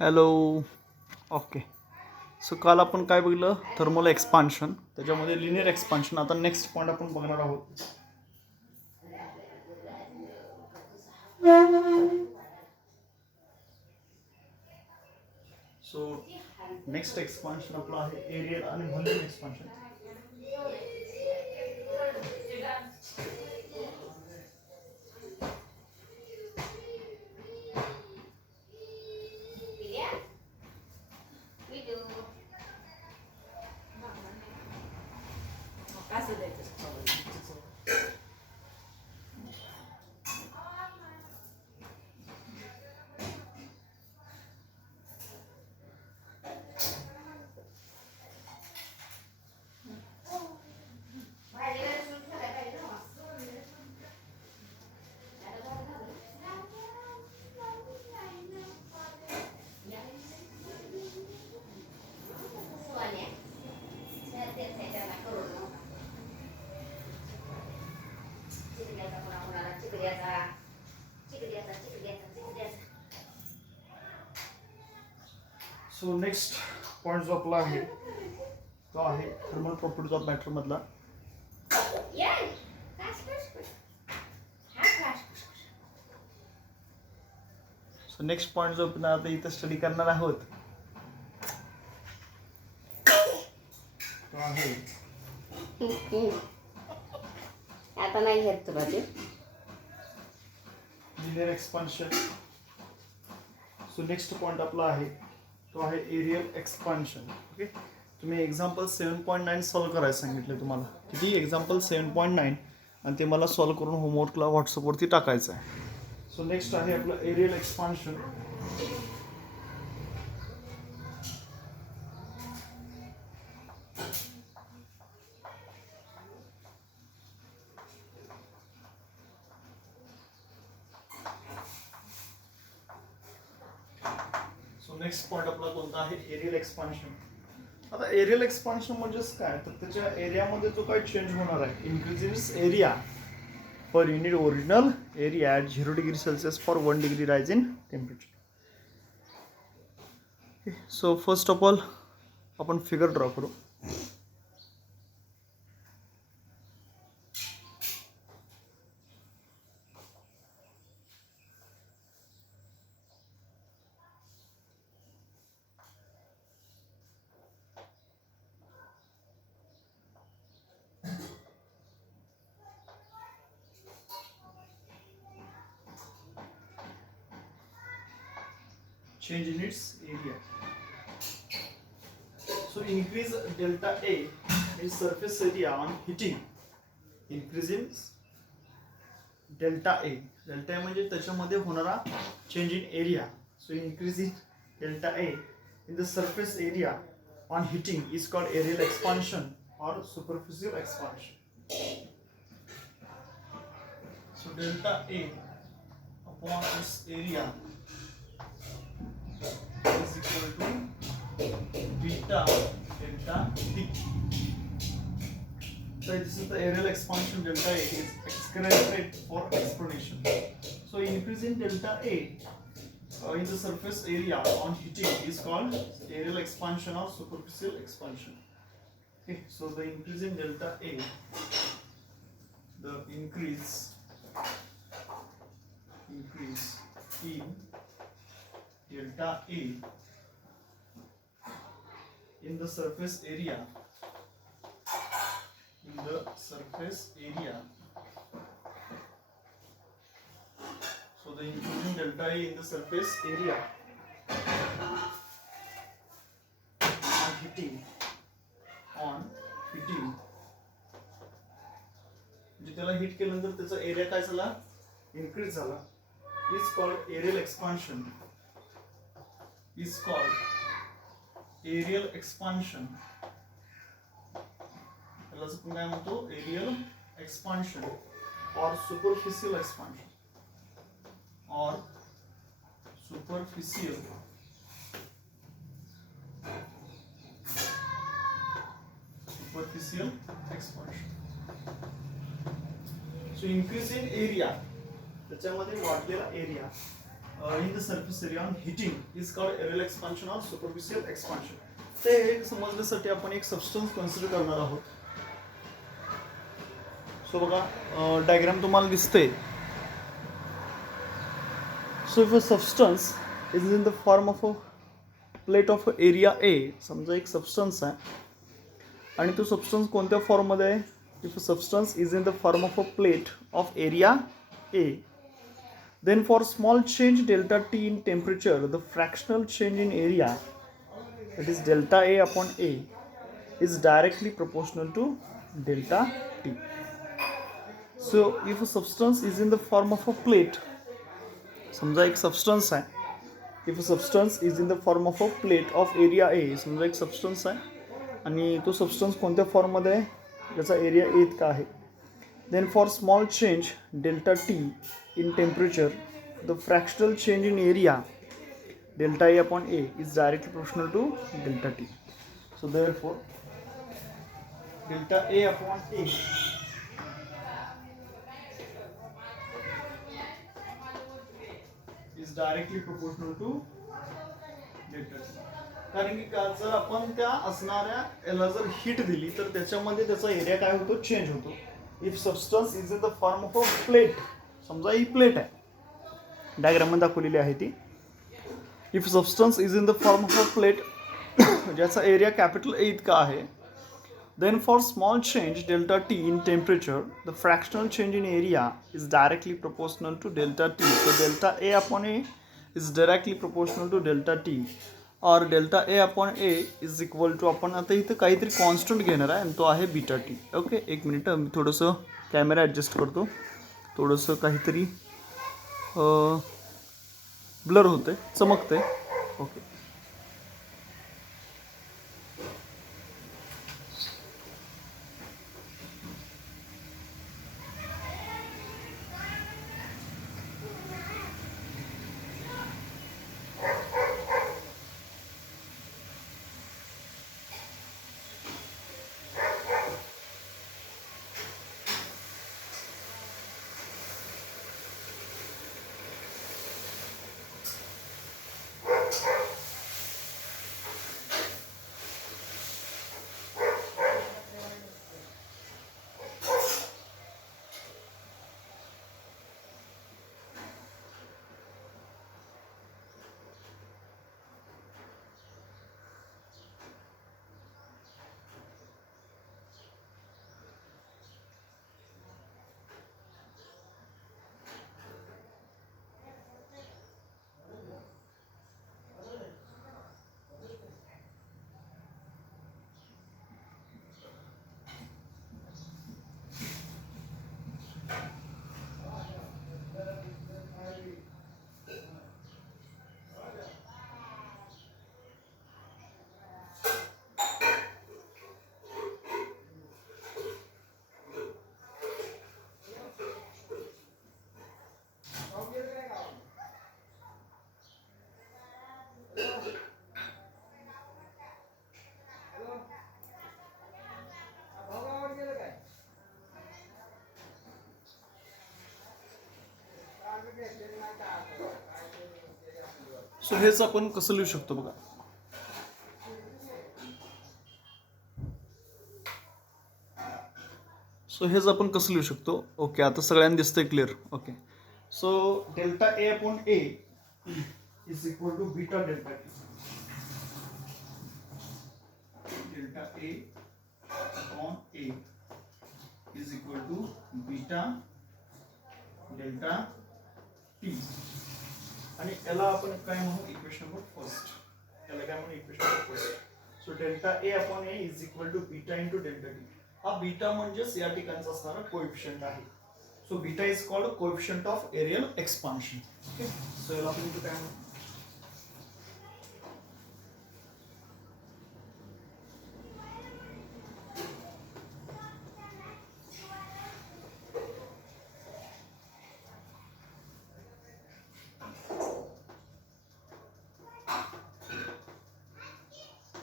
Hello. Okay. So काल आपण काय बघितलं, थर्मल एक्सपान्शन, त्याच्यामध्ये लिनियर एक्सपान्शन. आता नेक्स्ट पॉईंट आपण बघणार आहोत. सो नेक्स्ट एक्सपान्शन आपलं आहे एरियल आणि volume expansion. So next point जो आपला आहे तो आहे थर्मल प्रॉपर्टीज ऑफ मॅटर मधला. सो नेक्स्ट पॉईंट जो आपण आता इथं स्टडी करणार आहोत तो आहे आता नाही घेत तुला ते linear expansion. So next point आपला आहे तो आहे एरियल एक्सपान्शन. ओके. तुम्ही एक्झाम्पल 7.9 सॉल्व्ह करायला सांगितले तुम्हाला. किती? एक्झाम्पल 7.9 आणि ते मला सॉल्व्ह करून होमवर्कला व्हॉट्सअपवरती टाकायचं आहे. सो नेक्स्ट आहे आपलं एरियल एक्सपान्शन. नेक्स्ट पॉईंट आपला कोणता आहे? Areal expansion. आता एरियल एक्सपान्शन म्हणजेच काय, तर त्याच्या एरियामध्ये जो काही चेंज होणार आहे, increases area per unit original area at 0 degree Celsius for 1 degree rise in temperature. So first of all आपण फिगर ड्रॉ करू. Change in its area. So increase delta A in surface area on heating. Increase in delta A. Delta A म्हणजे त्याच्यामध्ये होणारा change in area. So increase in delta A in the surface area on heating is called aerial expansion or superficial expansion. So delta A upon its area is equal to beta delta T. So this is the aerial expansion. Delta A is excrement for explanation. So increase in delta A in the surface area on heating is called aerial expansion or superficial expansion. Okay, so the increase in delta A, the increase in delta A in the surface area so the increase in delta A in the surface area on heating म्हणजे त्याला heat केल्यानंतर त्याचा area काय झाला? Increase झाला. is called aerial expansion. Aerial expansion. त्याला आपण काय म्हणतो? Aerial expansion or superficial expansion or superficial expansion. So increase in area, त्याच्यामध्ये वाढलेला area in the surface area on heating is called aerial expansion or superficial expansion. ते हे समजण्यासाठी आपण एक सबस्टन्स कन्सिडर करणार आहोत. सो बघा डायग्राम तुम्हाला दिसते. So if a substance is in the form of a plate of area A, समजा एक सबस्टन्स आहे आणि तो सबस्टन्स कोणत्या फॉर्ममध्ये आहे. If a substance is in the form of a plate of area A, then for small change delta T in temperature, the fractional change in area, that is delta A upon A, is directly proportional to delta T. So if a substance is in the form of a plate, समजा एक substance आहे. If a substance is in the form of a plate of area A, समजा एक substance आहे आणि तो substance कोणत्या फॉर्ममध्ये आहे, त्याचा एरिया ए इतका आहे. Then for small change delta T in temperature, the fractional change in area delta A upon A is directly proportional to delta T. So therefore delta A upon A is directly proportional to delta T. कारण की जर आपण त्या असणाऱ्या याला जर heat दिली तर त्याच्यामध्ये त्याचा एरिया काय होतो, चेंज होतो. If substance is in the form of a plate, समजा ही प्लेट आहे, डायग्राम मध्ये दाखवलेली आहे ती. If substance is in the form of a plate ज्याचा एरिया कॅपिटल ए इतका आहे, then for small change delta T in temperature, the fractional change in area is directly proportional to delta T. So delta A upon A is directly proportional to delta T, or delta A upon A is equal to, आपण आता इथं काहीतरी constant घेणार आहे आणि तो आहे beta T. Okay, एक मिनिट मी थोडंसं कॅमेरा ॲडजस्ट करतो. थोडंसं काहीतरी ब्लर होते, चमकते. ओके, सो हेच आपण कसं लिहू शकतो बघा. सो हेच आपण कसं लिहू शकतो. ओके, आता सगळ्यांना दिसतंय clear. Okay, so delta A upon A is equal to beta delta T. Delta A upon A is equal to beta delta T. आणि याला आपण काय म्हणू, इक्वेशन नंबर फर्स्ट. याला काय म्हणू, equation number first. So delta A upon A is equal to beta into delta T. हा beta म्हणजेच या ठिकाणचा असणारा कोएफिशियंट आहे. So beta is called coefficient of areal expansion. Okay, so याला आपण इथे काय म्हणू,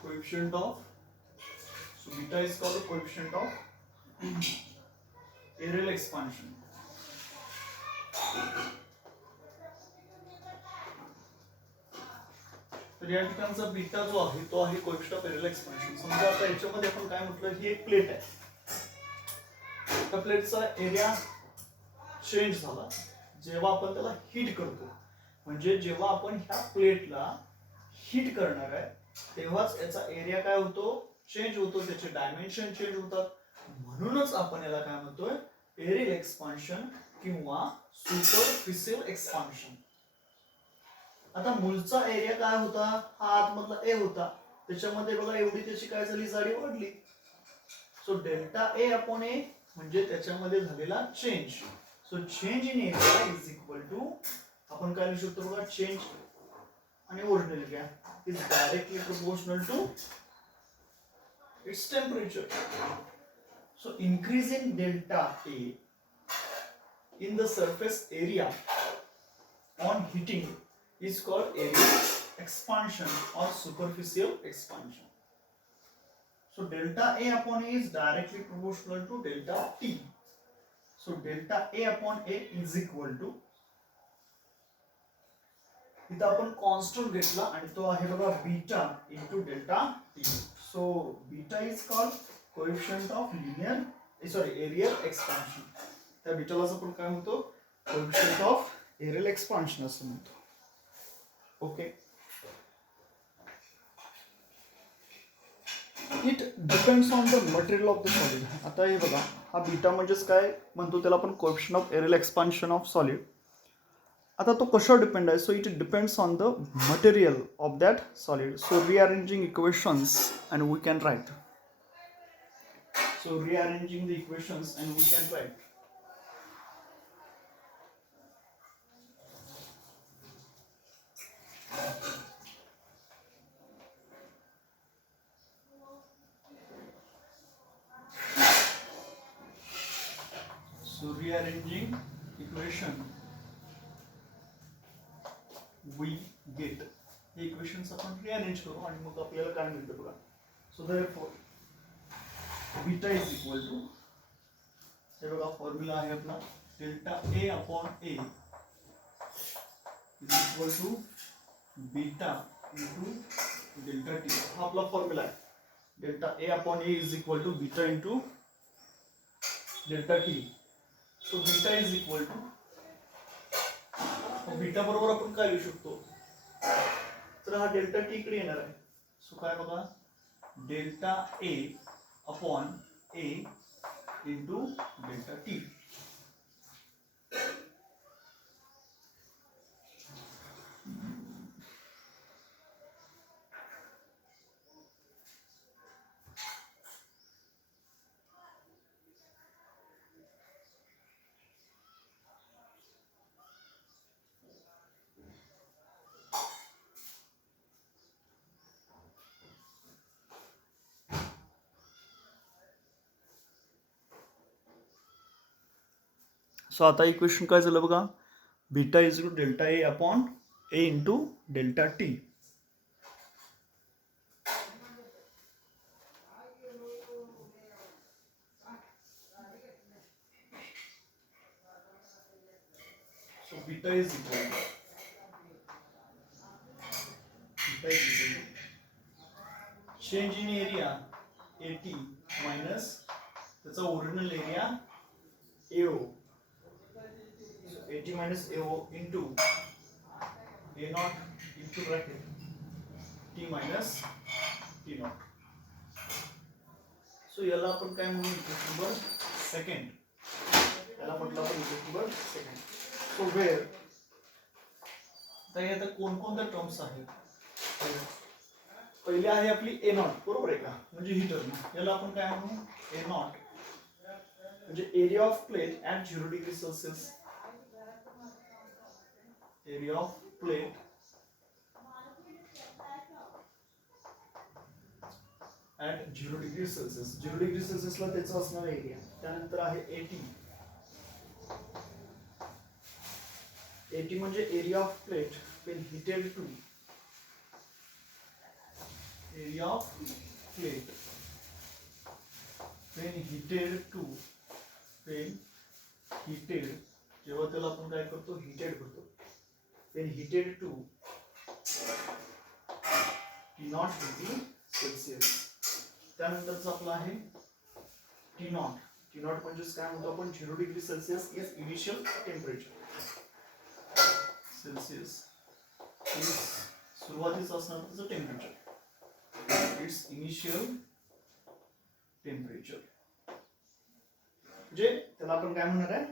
coefficient of, so beta is called the coefficient of aerial expansion. तर या ठिकाणचा बीटा जो आहे तो आहे कोएफिशिएंट ऑफ एरियल एक्सपान्शन. समजा आता याच्यामध्ये आपण काय म्हटलं, ही एक प्लेट आहे. त्या प्लेटचा एरिया चेंज झाला जेव्हा आपण त्याला हीट करतो. म्हणजे जेव्हा आपण ह्या प्लेटला हीट करणार आहे तेव्हाच याचा एरिया काय होतो, चेंज होतो, त्याचे डायमेन्शन चेंज होतात. म्हणूनच आपण याला काय म्हणतोय, एरियल एक्सपान्शन किंवा सुपरफिशियल एक्सपान्शन. आता मूलचा एरिया काय होता, हा आतमधला ए होता, त्याच्यामध्ये बघा एवढी त्याची काय झाली, जाडी वाढली. So delta A upon A म्हणजे त्याच्यामध्ये झालेला change. So change in area is equal to, आपण काय लिहू शकतो बघा, चेंज आणि original area is directly proportional to its temperature. So increase in delta A in the surface area on heating is called area expansion or superficial expansion. So delta A upon A is directly proportional to delta T. So delta A upon A is equal to, इथं आपण constant घेतला आणि तो आहे बघा beta into delta T. So beta is called coefficient of areal expansion. त्या बीटालाच आपण काय म्हणतो, कोएफिशिएंट ऑफ एरियल एक्सपान्शन असं म्हणतो. Okay. It depends on the material of the solid. आता हे बघा, हा बीटा म्हणजेच काय म्हणतो, त्याला आपण coefficient of areal expansion of solid. आता तो कशावर डिपेंड आहे, so it depends on the material of that solid. So rearranging equations and we can write. So rearranging the equations and we can write. So rearranging equation we get. हे equations आपण rearrange करू आणि मग आपल्याला काय मिळतं बघा. So therefore beta is equal to, हे बघा फॉर्म्युला आहे आपला, delta A upon A is equal to beta into delta T. हा आपला फॉर्म्युला आहे. Delta A upon A is equal to beta into delta T. So beta is equal to, beta बरोबर आपण काय लिहू शकतो, तर हा डेल्टा टी इकडे येणार आहे. सो काय बघा, delta A upon A into delta T. So आता इक्वेशन काय झालं बघा, beta is to delta A upon A into delta T. So beta is equal to change in area AT minus त्याचा original area AO. AT minus AO into A naught into bracket T minus T naught. So याला आपण काय म्हणू, equation number second. याला म्हटलं आपण equation number second. So wear, तर यात कोणकोणत्या टर्म्स आहेत. पहिली आहे आपली A naught, बरोबर आहे का, म्हणजे ही टर्म. याला आपण काय म्हणू, A naught म्हणजे area of plate at 0 degree Celsius. area of plate at 0 degree Celsius. 0 degree Celsius ला त्याचा असणारा एरिया. त्यानंतर आहे AT. AT म्हणजे area of plate when heated to, area of plate when heated to, when heated, जेव्हा त्याला आपण काय करतो, heated करतो. When heated to T0 degree Celsius. त्यानंतरच आपलं आहे T0. T0 म्हणजेच काय म्हणतो आपण 0 degree Celsius is initial temperature. Celsius is सुरुवातीचं असणार त्याचं टेम्परेचर. It's initial temperature. म्हणजे त्याला आपण काय म्हणणार आहे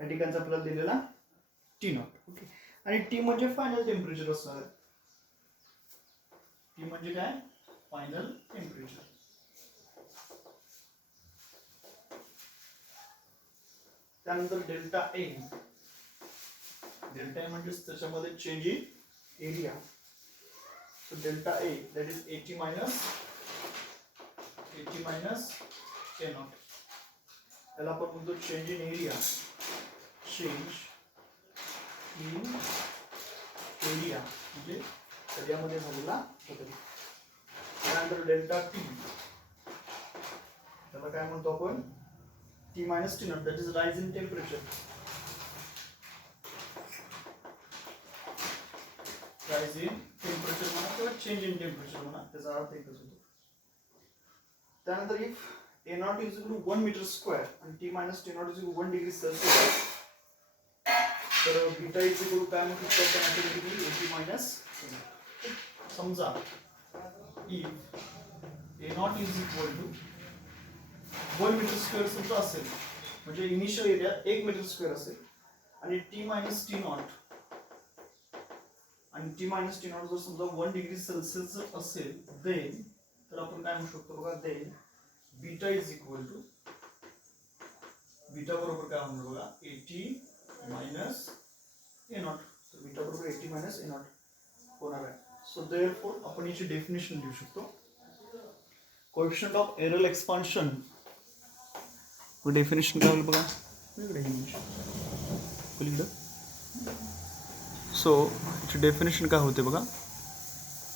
या ठिकाणचा आपल्याला दिलेला T0. ओके. आणि T म्हणजे फायनल टेम्परेचर असणार आहे. T म्हणजे काय फायनल टेम्परेचर. त्यानंतर डेल्टा ए. डेल्टा ए म्हणजे त्याच्यामध्ये change in area. So delta A that is 80 minus A0. त्याला आपण म्हणतो change in area. Change in area म्हणजे एरियामध्ये झालेला बदल. त्यानंतर डेल्टा टी. त्याला काय म्हणतो आपण T minus T0 that is rise in temperature. Rise in temperature म्हणा किंवा change in temperature म्हणा त्याचा अर्थ एकच होतो. त्यानंतर if A0 is equal to 1 meter square and T minus T0 is equal to 1 degree Celsius तर बीटा is equal to काय म्हणतो आपण ऑटोमॅटिकली 80 minus A0. समजा if A0 is equal to 1 meter square समजा असेल म्हणजे इनिशियल एरिया 1 मीटर स्क्वेअर असेल आणि T मायनस T0 आणि T मायनस T0 जर समजा 1 डिग्री सेल्सिअस असेल देन तर आपण काय म्हणू शकतो बघा then beta is equal to beta बरोबर काय होणार बघा 80 मायनस A0. तर बीटा बरोबर 80 मायनस A0 होणार आहे. सो देअरफॉर आपण याची डेफिनेशन लिहू शकतो. Coefficient of areal expansion definition काय होईल बघा सो याची डेफिनेशन काय होते बघा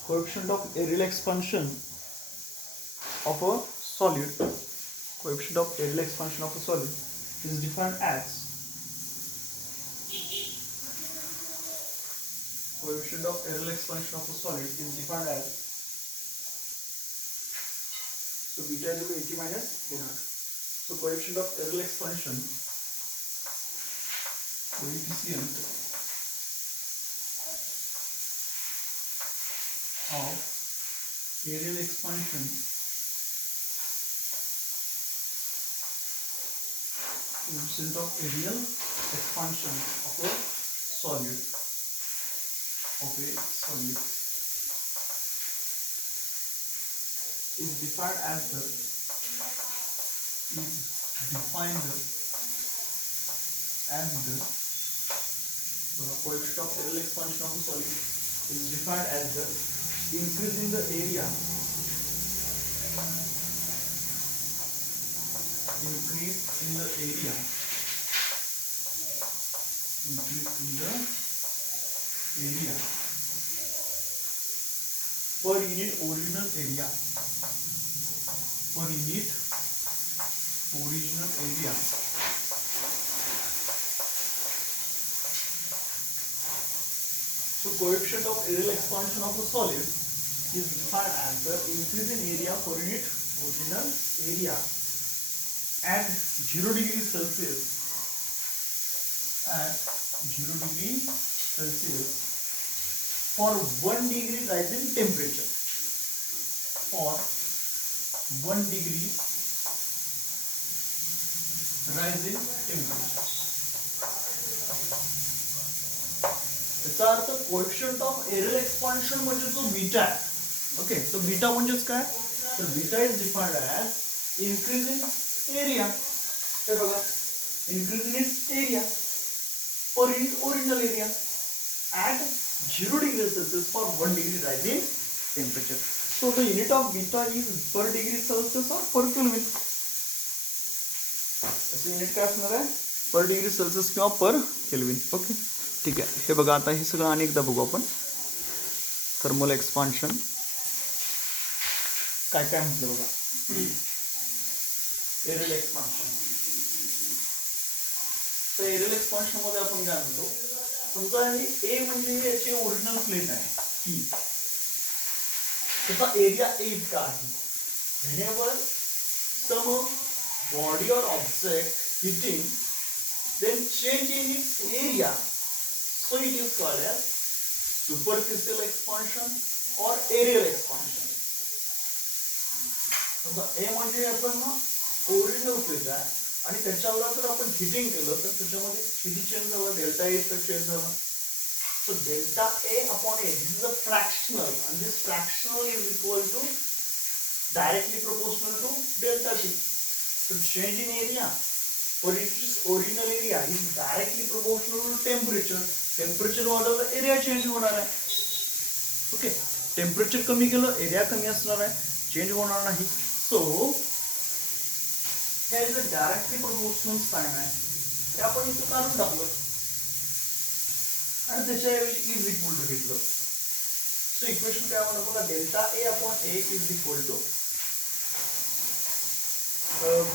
coefficient of areal expansion of a solid. Coefficient of areal expansion of a solid is defined as coefficient of areal expansion of a solid is defined as so beta is equal to 80 minus A0. So coefficient of aerial expansion, coefficient of aerial expansion coefficient of aerial expansion of a solid is defined as the coefficient of aerial expansion of a solid is defined as the increase in the area per unit original area So coefficient of aerial expansion of a solid is defined as the increase in area per unit original area at 0 degree Celsius for 1 degree rise in temperature. For 1 degree rise in temperature. याचा अर्थ coefficient of areal expansion म्हणजे जो beta आहे. Okay, तो beta म्हणजेच काय तर beta is defined as increase in area. हे बघा increase in its area per unit original area at 0 degree Celsius for 1 degree rise in temperature. So the unit of beta is per degree Celsius or per Kelvin. त्याचं unit काय असणार आहे पर degree Celsius किंवा पर kelvin. Okay ठीक आहे. हे बघा आता हे सगळं अनेकदा बघू आपण. थर्मल एक्सपान्शन काय काय म्हटलं बघा. Areal expansion. तर एरियल एक्सपान्शन मध्ये आपण काय म्हणतो समजा ए म्हणजे याची ओरिजिनल प्लेट आहे ही त्याचा एरिया ए इतका आहे. व्हेनेवर सम बॉडी और object heating then change in its area, so it is called as superficial expansion or aerial expansion. समजा ए म्हणजे आपण ना ओरिजिनल प्लेट आहे आणि त्याच्यावर जर आपण हिटिंग केलं तर त्याच्यामध्ये किती चेंज झाला, डेल्टा ए इतका चेंज झाला. So delta A upon A, this is a fractional, and this fractional is equal to directly proportional to delta T. So change in area for its original area is directly proportional to temperature. Temperature वाढवलं area change होणार आहे. Okay, temperature कमी केलं area कमी असणार आहे, change होणार नाही. सो हे जे डायरेक्टली प्रोपोर्शनल साइन आहे ते आपण इथं काढून टाकलं आणि त्याच्याऐवजी इज इक्वल टू घेतलं. सो इक्वेशन काय होणार बघा, delta A upon A is equal to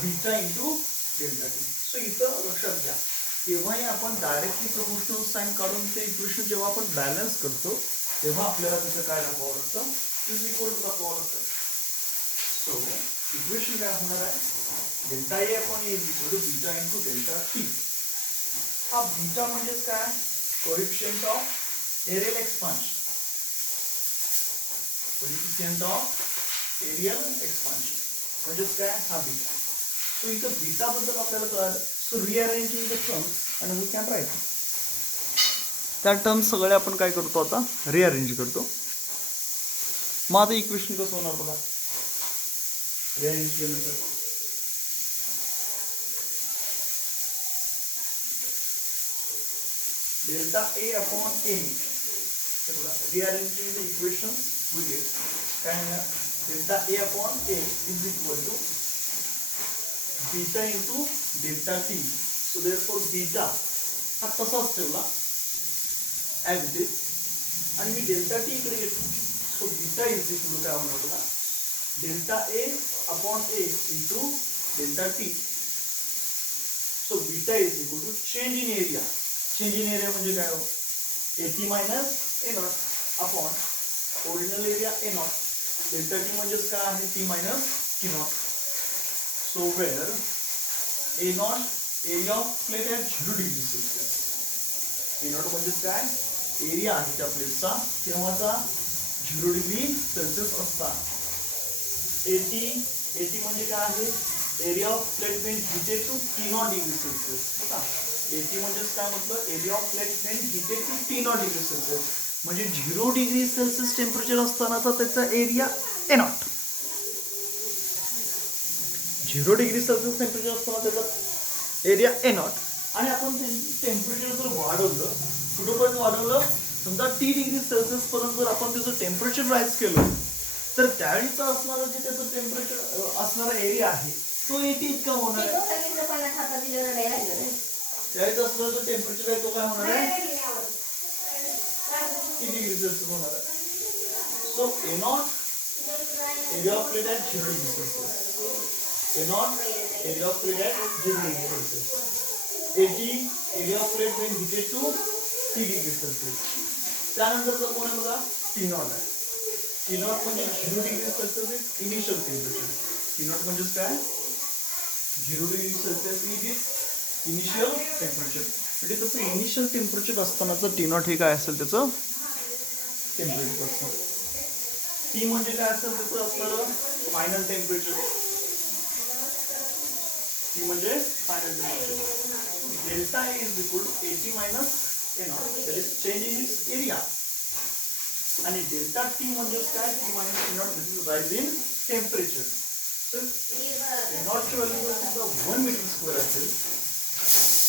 beta into delta T. So इथं लक्षात घ्या, केव्हाही आपण डायरेक्टली प्रोपोर्शनल साइन काढून ते इक्वेशन जेव्हा आपण बॅलन्स करतो तेव्हा आपल्याला त्याचं काय दाखवावं लागतं, इज इक्वल टू दाखवावं लागतं. सो इक्वेशन काय होणार आहे, delta A upon A is equal to beta into delta T. हा बीटा म्हणजेच काय, coefficient of aerial expansion. Coefficient of aerial expansion म्हणजेच काय, हा बीटा. सो इथं बीटा बद्दल आपल्याला कळालं. सो रिअरेंजिंग द टर्म्स आणि वी कॅन राईट. त्या टर्म्स सगळे आपण काय करतो आता, रिअरेंज करतो. मग आता इक्वेशन कसं होणार बघा, रिअरेंज केल्यानंतर delta A upon A. Rearranging the equations we get, and delta A upon A is equal to beta into delta T. So therefore beta हा तसाच ठेवला as it is आणि मी delta T इकडे घेतो. So beta is equal to काय होणार बघा, delta A upon A into delta T. So beta is equal to change in area. Change in area म्हणजे काय हो, A t minus A naught upon original area A naught. Delta T म्हणजेच काय आहे, T minus T naught. So where A naught area of plate at 0 degree Celsius. A naught म्हणजेच काय, area आहे त्या प्लेटचा तेव्हाचा 0 डिग्री सेल्सिअस असता. एटी एटी म्हणजे काय आहे, area of plate when heated to T naught degree Celsius. बघा एटी म्हणजेच काय म्हटलं, area of plate when heated to T naught degree Celsius म्हणजे 0 डिग्री सेल्सिअस टेम्परेचर असतानाचा त्याचा area A naught. 0 degree Celsius temperature असताना त्याचा एरिया ए नॉट. आणि आपण टेम्परेचर जर वाढवलं, कुठपर्यंत वाढवलं, समजा टी डिग्री सेल्सिअस पर्यंत जर आपण त्याचं टेम्परेचर राईज केलं तर त्यावेळीचा असणारा जे त्याचं टेम्परेचर असणारा एरिया आहे तो एटी इतका होणार आहे. त्यावेळेस असणारा जो टेम्परेचर आहे तो काय होणार आहे, टी डिग्री सेल्सिअस होणार आहे. So A naught area of plate at 0 degree Celsius, A naught area of plate at 0 degree Celsius, A t area of plate when heated to T degree Celsius. त्यानंतरचा कोण आहे बघा, टी नॉट आहे. T naught म्हणजे 0 degree Celsius initial temperature. T naught म्हणजेच काय, 0 degree Celsius is initial temperature. म्हणजे त्याचं इनिशियल टेम्परेचर असतानाचं टी नॉट हे काय असेल त्याचं टेम्परेचर असणार. टी म्हणजे काय असेल त्याचं असणारं फायनल टेम्परेचर. टी म्हणजे final temperature. Delta A is equal to 80 minus A naught, that is change in its area. आणि डेल्टा टी म्हणजेच काय, T minus A naught, this is rise in temperature. तर ए नॉटची व्हॅल्यू सुद्धा 1 meter square असेल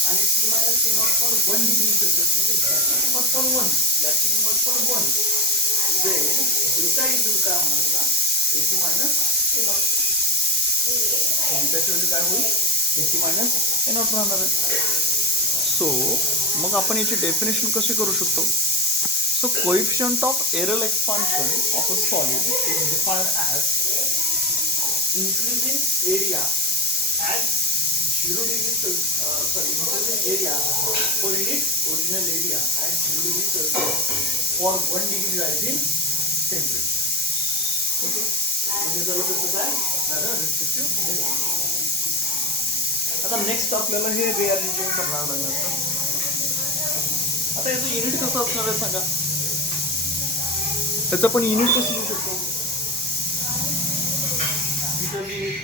आणि T minus A not पण 1 degree Celsius म्हणजे ह्याची किंमत पण 1, याची किंमत पण 1. देन डेल्टा इज काय होणार बघा, 80 मायनस ए नॉट. डेल्टाची व्हॅल्यू काय होईल, 80 मायनस ए नॉट राहणार आहे. सो मग आपण याची डेफिनेशन कशी करू शकतो. So coefficient of aerial expansion of a solid is defined as increase in area at 0 degree increase in area for its original area at 0 degree Celsius for 1 degree rise in temperature. Okay, म्हणजे झालं त्याचं काय आपल्याला respective. आता next आपल्याला हे रिअरेंजिंग करावं लागणार का. आता याचं युनिट कसं असणार आहे सांगा. त्याचं पण युनिट कसं लिहू शकतो. बीटाचं unit,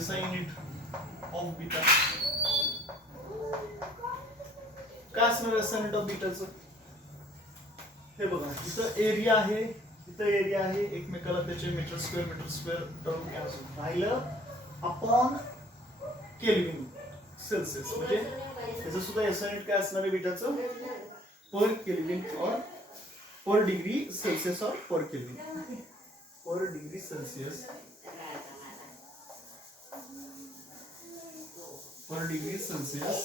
SI unit of beta काय असणार आहे. SI युनिट ऑफ बीटाचं हे बघा, इथं एरिया आहे, इथं एरिया आहे, एकमेकाला त्याचे मीटर स्क्वेअर टर्म कॅन्सल राहिलं अपॉन केल्विन सेल्सियस. म्हणजे त्याचं सुद्धा SI युनिट काय असणार आहे बीटाचं, पर केल्विन और पर डिग्री सेल्सियस और पर केल्विन. पर डिग्री सेल्सियस पर डिग्री सेल्सियस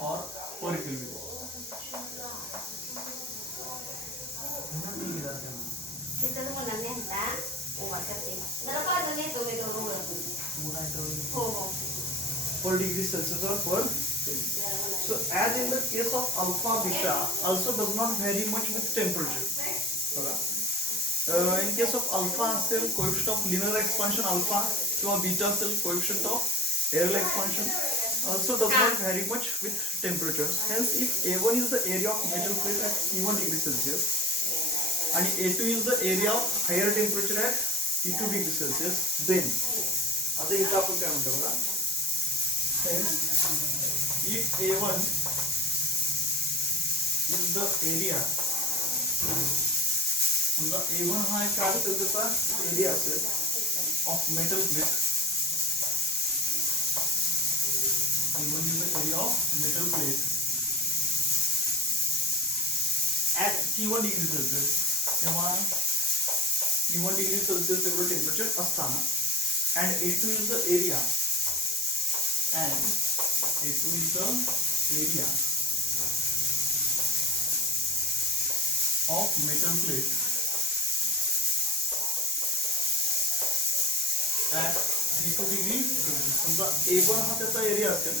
और पर kelvin. Per degree Celsius or per Kelvin. So as in the case of alpha beta also does not vary much with temperature. In case of alpha असेल coefficient of linear expansion alpha किंवा beta असेल coefficient of aerial expansion also does not vary much with temperature. Hence if A1 is the area of metal plate at T1 degree Celsius and A2 is the area of higher temperature at T2 degree Celsius, then आता इथं आपण काय म्हणतो बघा. Hence, if A1 is the area, समजा A1 हा एक काय असेल त्याचा एरिया असेल of metal plate. A1 is the area of metal plate at T1 degree Celsius. तेव्हा T1 degree Celsius एवढं टेम्परेचर असताना and A2 is the area of metal plate at T2 degree Celsius. समजा A1 हा त्याचा area असेल.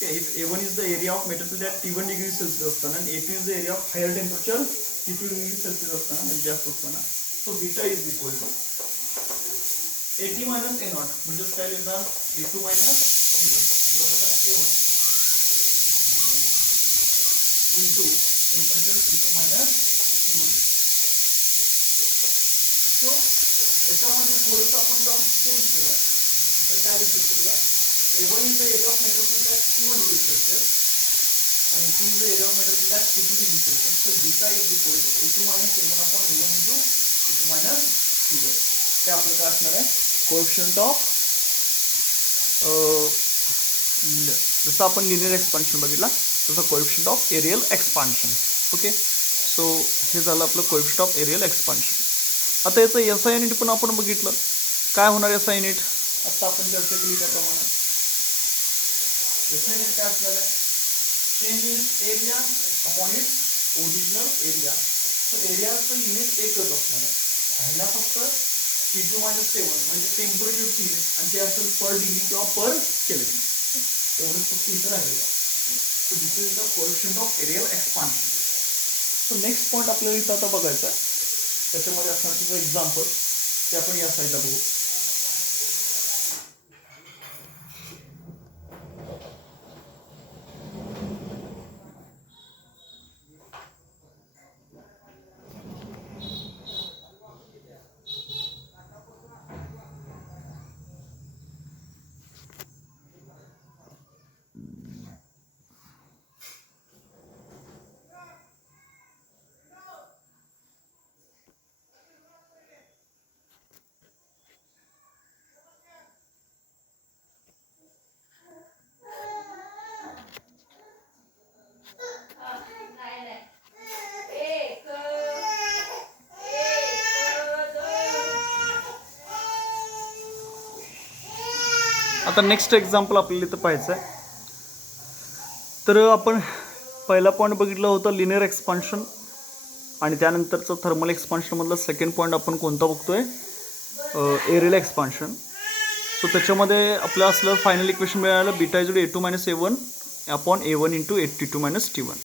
If A1 is the area of metal plate at T1 degree Celsius असताना and A2 is the area of higher temperature T2 degree Celsius असताना म्हणजे जास्त असताना, so beta is equal to AT minus A0 म्हणजेच काय लिहिणार A2 minus A1 divided by A1 into temperature T2 minus T1. So याच्यामध्ये थोडंसं आपण टर्म चेंज केला तर काय लिहू शकतो बघा. A1 is the area of metal plate at T1 degree Celsius and A2 is the area of metal plate at T2 degree Celsius. So beta is equal to A2 minus A1 upon A1 into A2 minus T1. हे आपलं काय असणार आहे coefficient of जसं आपण linear expansion बघितला तसं coefficient of areal expansion. Okay, so हे झालं आपलं कोएफिशिएंट ऑफ एरियल एक्सपान्शन. आता याचं SI युनिट पण आपण बघितलं. काय होणार SI युनिट, आता आपण चर्चा केली त्याप्रमाणे SI युनिट काय असणार आहे, change in area upon its original area. तर एरियाचं युनिट एकच असणार आहे. राहिला फक्त T2 minus T1 म्हणजे टेम्परेचरची युनिट आणि ते असेल पर डिग्री किंवा पर केल्विन. एवढंच फक्त इथं राहिलेलं. So this is the coefficient of areal expansion. So next point आपल्याला इथं आता बघायचा आहे. त्याच्यामध्ये असणार तुझं एक्झाम्पल ते आपण या साईडला बघू. आता नेक्स्ट एक्झाम्पल आपल्याला इथं पाहायचं आहे. तर आपण पहिला पॉईंट बघितलं होतं लिनियर एक्सपान्शन आणि त्यानंतरचं थर्मल एक्सपान्शनमधलं सेकंड पॉईंट आपण कोणता बघतोय एरियल एक्सपान्शन. सो त्याच्यामध्ये आपलं असलं फायनल इक्वेशन मिळालं beta is A2 minus A1 upon A1 into T2 minus T1.